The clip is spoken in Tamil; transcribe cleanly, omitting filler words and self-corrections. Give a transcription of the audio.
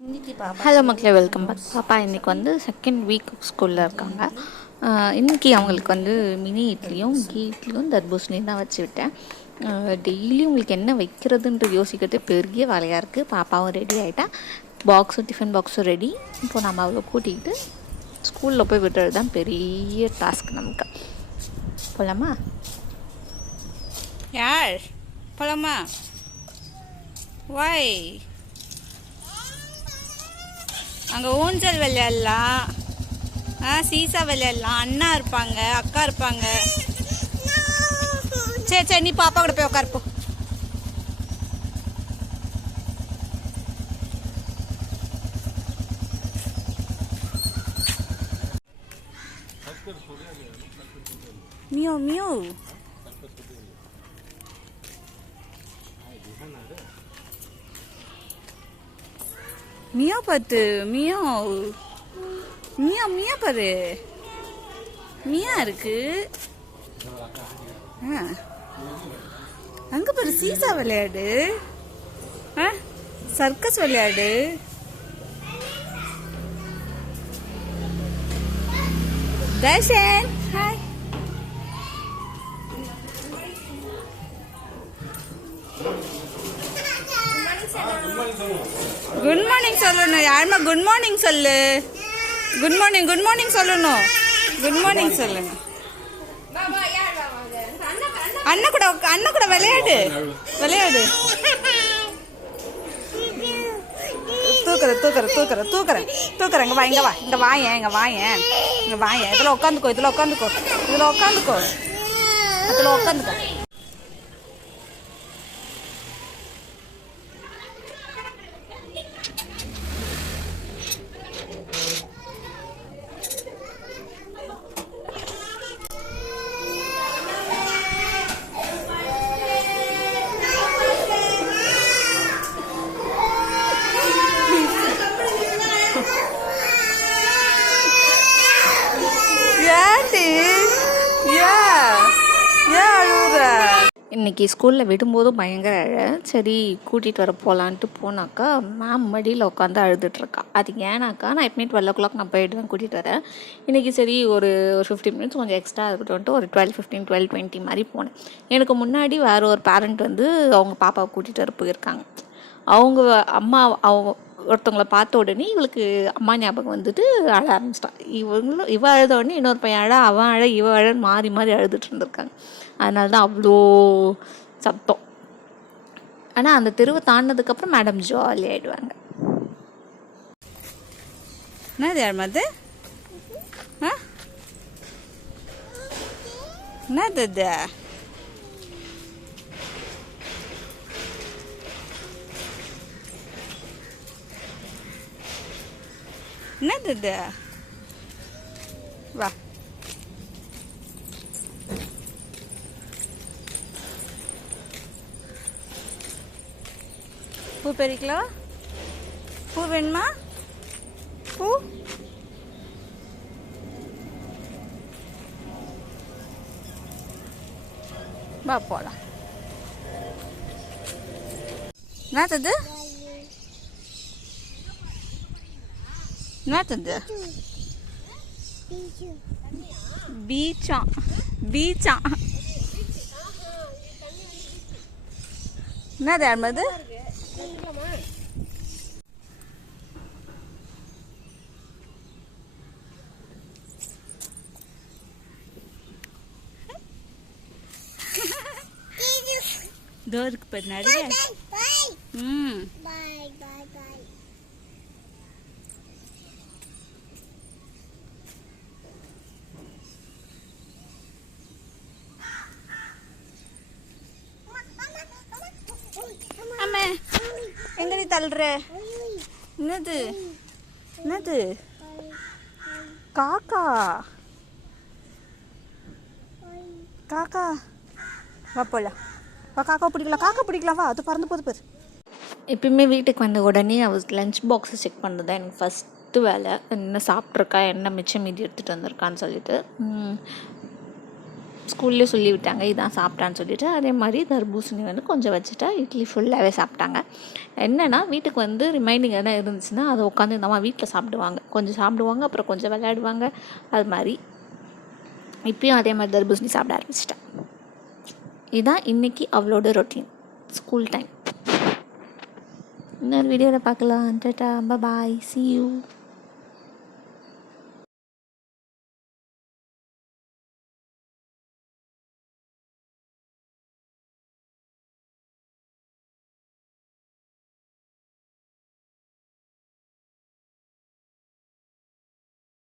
ஹலோ மக்களே, வெல்கம் பேக். பாப்பா இன்றைக்கி வந்து செகண்ட் வீக் ஸ்கூலில் இருக்காங்க. இன்றைக்கி அவங்களுக்கு வந்து மினி இட்லியும் தர்பூசணியும் தான் வச்சு விட்டேன். டெய்லி உங்களுக்கு என்ன வைக்கிறதுன்ற யோசிக்கிறது பெரிய வேலையாக இருக்குது. பாப்பாவும் ரெடி ஆகிட்டா, டிஃபன் பாக்ஸும் ரெடி. இப்போது நம்ம அவளை கூட்டிகிட்டு ஸ்கூலில் போய் விடுறது தான் பெரிய டாஸ்க் நமக்கு. போகலாமா? யார் போலாமா? வாய் அங்கே ஊஞ்சல் விளையாடலாம், சீசா விளையாடலாம். அண்ணா இருப்பாங்க, அக்கா இருப்பாங்க. சரி சரி, நீ பாப்பா கூட போய் உட்காருப்போ. மியோ மியோ மியா பார்த்து மியா மியா மியா பாரு, மியா இருக்கு. அங்க பாரு, சீசா விளையாடு, சர்க்கஸ் விளையாடு. தர்ஷன் ஹாய். குட் மார்னிங் சொல்லணும். யாருமா குட் மார்னிங் சொல்லு. குட் மார்னிங் சொல்லணும். குட் மார்னிங் சொல்லுங்க. அண்ணா கூட விளையாடு. தூக்குறேன். இங்க வாயேன். இதுல உட்காந்துக்கோ. இன்றைக்கி ஸ்கூலில் விடும்போதும் பயங்கர சரி கூட்டிகிட்டு வர போகலான்ட்டு போனாக்கா மேம் மடியில் உட்காந்து அழுதுட்ருக்கா. அது ஏன்னாக்கா நான் எப்பவுமே 12 நான் போயிட்டு தான் கூட்டிகிட்டு வரேன். இன்றைக்கி சரி ஒரு 15 மினிட்ஸ் கொஞ்சம் எக்ஸ்ட்ரா இருக்கட்டும்ட்டு ஒரு 12:15 12:20 மாதிரி போனேன். எனக்கு முன்னாடி வேறு ஒரு பேரண்ட் வந்து அவங்க பாப்பாவை கூட்டிகிட்டு வர போயிருக்காங்க. அவங்க அம்மா ஒருத்தவங்கள பார்த்த உடனே இவளுக்கு அம்மா ஞாபகம் வந்துட்டு அழ ஆரம்பிச்சிட்டான். இவ அழுத உடனே இன்னொரு பையன் அழ, அவன் அழ, இவ அழன்னு மாறி அழுதுட்டு இருந்திருக்காங்க. அதனால தான் அவ்வளோ சத்தம். ஆனால் அந்த தெருவை தாண்டினதுக்கப்புறம் மேடம் ஜாலி ஆகிடுவாங்க. என்னது யார் மது? என்னது? என்னது? வா. பூ பறிக்கலாம். பூ வேணுமா? பூ வா போலாம். என்னது? பீச்சா? என்னது யாருமது? இருக்கு பாரு நிறைய. அம்மா எங்கடி தள்ளுற? என்னது? காக்கா வா போலாம். காக்கா பிடிக்கலாம் வா. அது பறந்து போது பாரு. எப்பயுமே வீட்டுக்கு வந்த உடனே அவள் லஞ்ச் பாக்ஸை செக் பண்ணுறது தான் எனக்கு ஃபஸ்ட்டு வேலை. என்ன சாப்பிட்ருக்கா, என்ன மிச்சம் மீதி எடுத்துகிட்டு வந்திருக்கான்னு சொல்லிட்டு ஸ்கூல்லேயே சொல்லி விட்டாங்க இதான் சாப்பிட்டான்னு சொல்லிவிட்டு. அதே மாதிரி தர்பூசணி வந்து கொஞ்சம் வச்சுட்டா இட்லி ஃபுல்லாகவே சாப்பிட்டாங்க. என்னென்னா வீட்டுக்கு வந்து ரிமைனிங் எதனா இருந்துச்சுன்னா அதை உட்காந்து இந்த அம்மா வீட்டில் சாப்பிடுவாங்க. கொஞ்சம் சாப்பிடுவாங்க, அப்புறம் கொஞ்சம் விளையாடுவாங்க. அது மாதிரி இப்பயும் அதே மாதிரி தர்பூசணி சாப்பிட ஆரம்பிச்சிட்டேன். இதுதான் இன்றைக்கி அவளோட ரொட்டீன் ஸ்கூல் டைம். இன்னொரு வீடியோவில் பார்க்கலாம். டாடா, பாய், see you.